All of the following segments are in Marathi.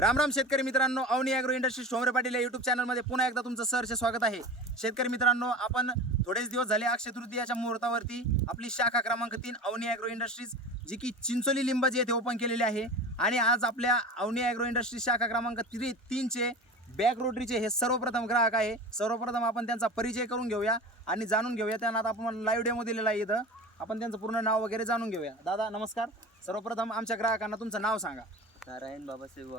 राम राम शेतकरी मित्रांनो अवनी अॅग्रो इंडस्ट्री सोमरे पाटील या युट्यूब चॅनलमध्ये पुन्हा एकदा तुमचं सरचे स्वागत आहे. शेतकरी मित्रांनो आपण थोडेच दिवस झाले अक्षय तृतीयाच्या मुहूर्तावरती आपली शाखा क्रमांक तीन अवनी अॅग्रो इंडस्ट्रीज जी की चिंचोली लिंबाजी येथे ओपन केलेली आहे. आणि आज आपल्या अवनी अॅग्रो इंडस्ट्रीज शाखा क्रमांक त्री तीनचे बॅक रोटरीचे हे सर्वप्रथम ग्राहक आहे. सर्वप्रथम आपण त्यांचा परिचय करून घेऊया आणि जाणून घेऊया. त्यांना आता आपण लाईव्ह डेमो दिलेला आहे इथं. आपण त्यांचं पूर्ण नाव वगैरे जाणून घेऊया. दादा नमस्कार. सर्वप्रथम आमच्या ग्राहकांना तुमचं नाव सांगा. नारायण बाबासाहेब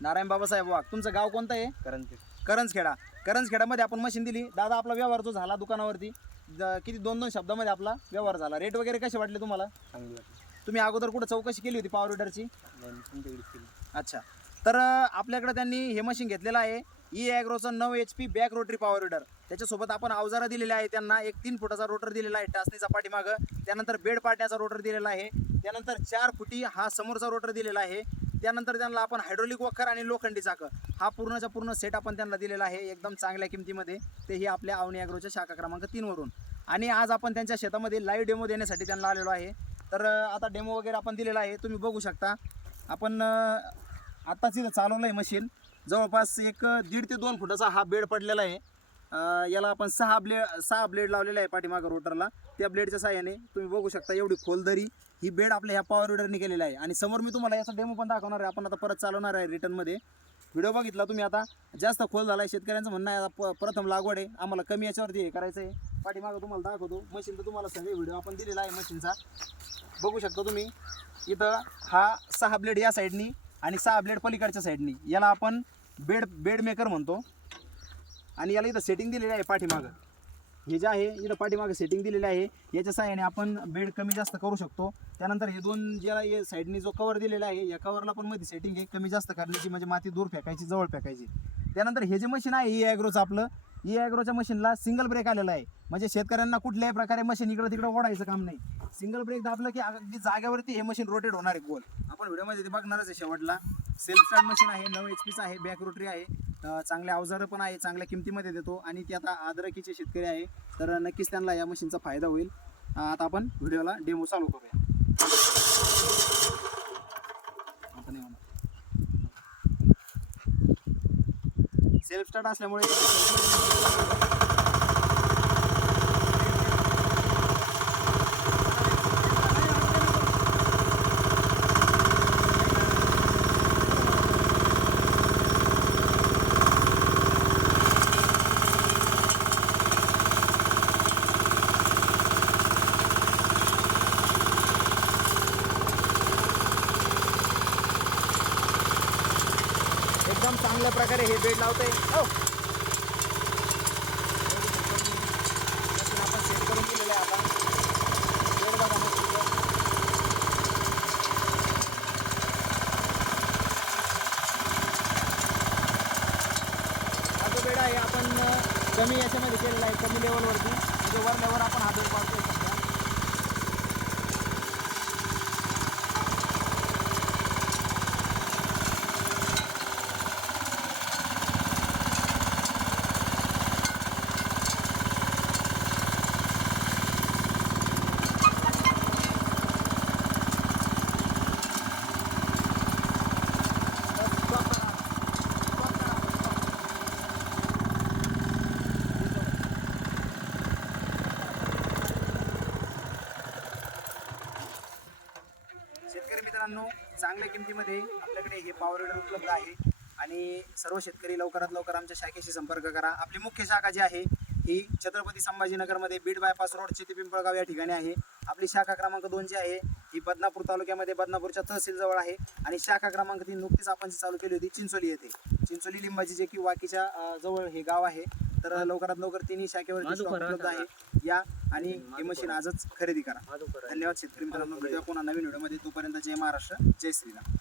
नारायण बाबासाहेब वाघ तुमचं गाव कोणतं आहे? करंजे करंजखेडा. करंजखेडामध्ये आपण मशीन दिली. दादा आपला व्यवहार जो झाला दुकानावरती द- किती दोन दोन शब्दामध्ये आपला व्यवहार झाला. रेट वगैरे कसे वाटले तुम्हाला? चांगली वाटली. तुम्ही अगोदर कुठं चौकशी केली होती पॉवर विडरची नाही केली. अच्छा. तर अं, आपल्याकडे त्यांनी हे मशीन घेतलेलं आहे. ई ॲग्रोचं नऊ H P back rotary power weeder त्याच्यासोबत आपण अवजारा दिलेले आहे त्यांना. एक तीन फुटाचा रोटर दिलेला आहे टाचणीचा पाठीमागं. त्यानंतर बेड पाट्याचा रोटर दिलेला आहे. त्यानंतर चार फुटी हा समोरचा रोटर दिलेला आहे. त्यानंतर त्यांना आपण हायड्रोलिक वखर आणि लोखंडी चाकं हा पूर्णचा पूर्ण सेट आपण त्यांना दिलेला आहे एकदम चांगल्या किमतीमध्ये. तेही आपल्या अवनी ॲग्रोच्या शाखा क्रमांक तीनवरून आणि आज आपण त्यांच्या शेतामध्ये लाईव्ह डेमो देण्यासाठी त्यांना आलेलो आहे. तर आता डेमो वगैरे आपण दिलेला आहे तुम्ही बघू शकता. आपण आत्ताच इथं चालवलं आहे मशीन जवळपास एक दीड ते दोन फुटाचा हा बेड पडलेला आहे. याला आपण सहा ब्लेड सहा ब्लेड लावलेला आहे पाठीमागं रोटरला त्या ब्लेडच्या साह्याने तुम्ही बघू शकता एवढी खोलदरी ही बेड आपल्या ह्या पॉवर विडरने केलेली आहे. आणि समोर मी तुम्हाला याचा डेमो पण दाखवणार आहे. आपण आता परत चालवणार आहे रिटर्नमध्ये व्हिडिओ बघितला तुम्ही आता. जास्त खोल झाला आहे शेतकऱ्यांचं म्हणणं आहे आता प- प्रथम लागवड आहे. आम्हाला कमी याच्यावरती हे करायचं आहे पाठीमागं तुम्हाला दाखवतो. मशीन तर तुम्हाला सगळे व्हिडिओ आपण दिलेला आहे मशीनचा बघू शकता तुम्ही इथं हा सहा ब्लेड या साईडनी आणि सहा ब्लेड पलीकडच्या साईडनी याला आपण बेड बेड मेकर म्हणतो. आणि याला इथं सेटिंग दिलेली आहे पाठीमागं. हे जे आहे इथं पाठीमागं सेटिंग दिलेलं आहे. याच्या सहाय्याने आपण बेड कमी जास्त करू शकतो. त्यानंतर हे दोन ज्याला हे साईडने जो कवर दिलेला आहे या कवरला पण मध्ये सेटिंग आहे कमी जास्त करण्याची म्हणजे माती दूर फेकायची जवळ फेकायची. त्यानंतर हे जे मशीन आहे ई ॲग्रोचं आपलं ई ॲग्रोच्या मशीनला सिंगल ब्रेक आलेला आहे. म्हणजे शेतकऱ्यांना कुठल्याही प्रकारे मशीन इकडं तिकडं ओढायचं काम नाही. सिंगल ब्रेक दाबलं की अगदी जागेवरती हे मशीन रोटेट होणार आहे गोल. आपण व्हिडिओमध्ये ते बघणारच आहे शेवटला. सेल्फ स्टार्ट मशीन आहे नऊ एच पीचं आहे बॅक रोटरी आहे. चांगले अवजारं पण आहे चांगल्या किमतीमध्ये देतो आणि ते आता आदरकीचे शेतकरी आहे. तर नक्कीच त्यांना या मशीनचा फायदा होईल. आता आपण व्हिडिओला डेमो चालू करूया. सेल्फ स्टार्ट असल्यामुळे एकदम चांगल्या प्रकारे हे बेड लावतंय. हो. आपण सेट करून दिलेलं आहे आता बेड बघा हा जो बेड आहे आपण कमी याच्यामध्ये केलेला आहे कमी लेवलवरती म्हणजे वर लेवल आपण हा बेड पाडतोय सध्या शेतकरी मित्रांनो चांगल्या किमतीमध्ये आपल्याकडे हे पॉवर विडर उपलब्ध आहे. आणि सर्व शेतकरी लवकरात लवकर आमच्या शाखेशी संपर्क करा. आपली मुख्य शाखा जी आहे ही छत्रपती संभाजीनगरमध्ये बीड बायपास रोड चिती पिंपळगाव या ठिकाणी आहे. आपली शाखा क्रमांक दोन जी आहे ही बदनापूर तालुक्यामध्ये बदनापूरच्या तहसीलजवळ आहे. आणि शाखा क्रमांक तीन नुकतीच आपण जी चालू केली होती चिंचोली येथे. चिंचोली लिंबाजी जे की वाकीच्या जवळ हे गाव आहे. तर लवकरात लवकर तिन्ही शाखेवर उपलब्ध आहे. या आणि हे मशीन आजच खरेदी करा. धन्यवाद शेतकरी मित्रांनो. भेटूया पुन्हा नवीन व्हिडिओमध्ये. तोपर्यंत जय महाराष्ट्र जय श्रीराम.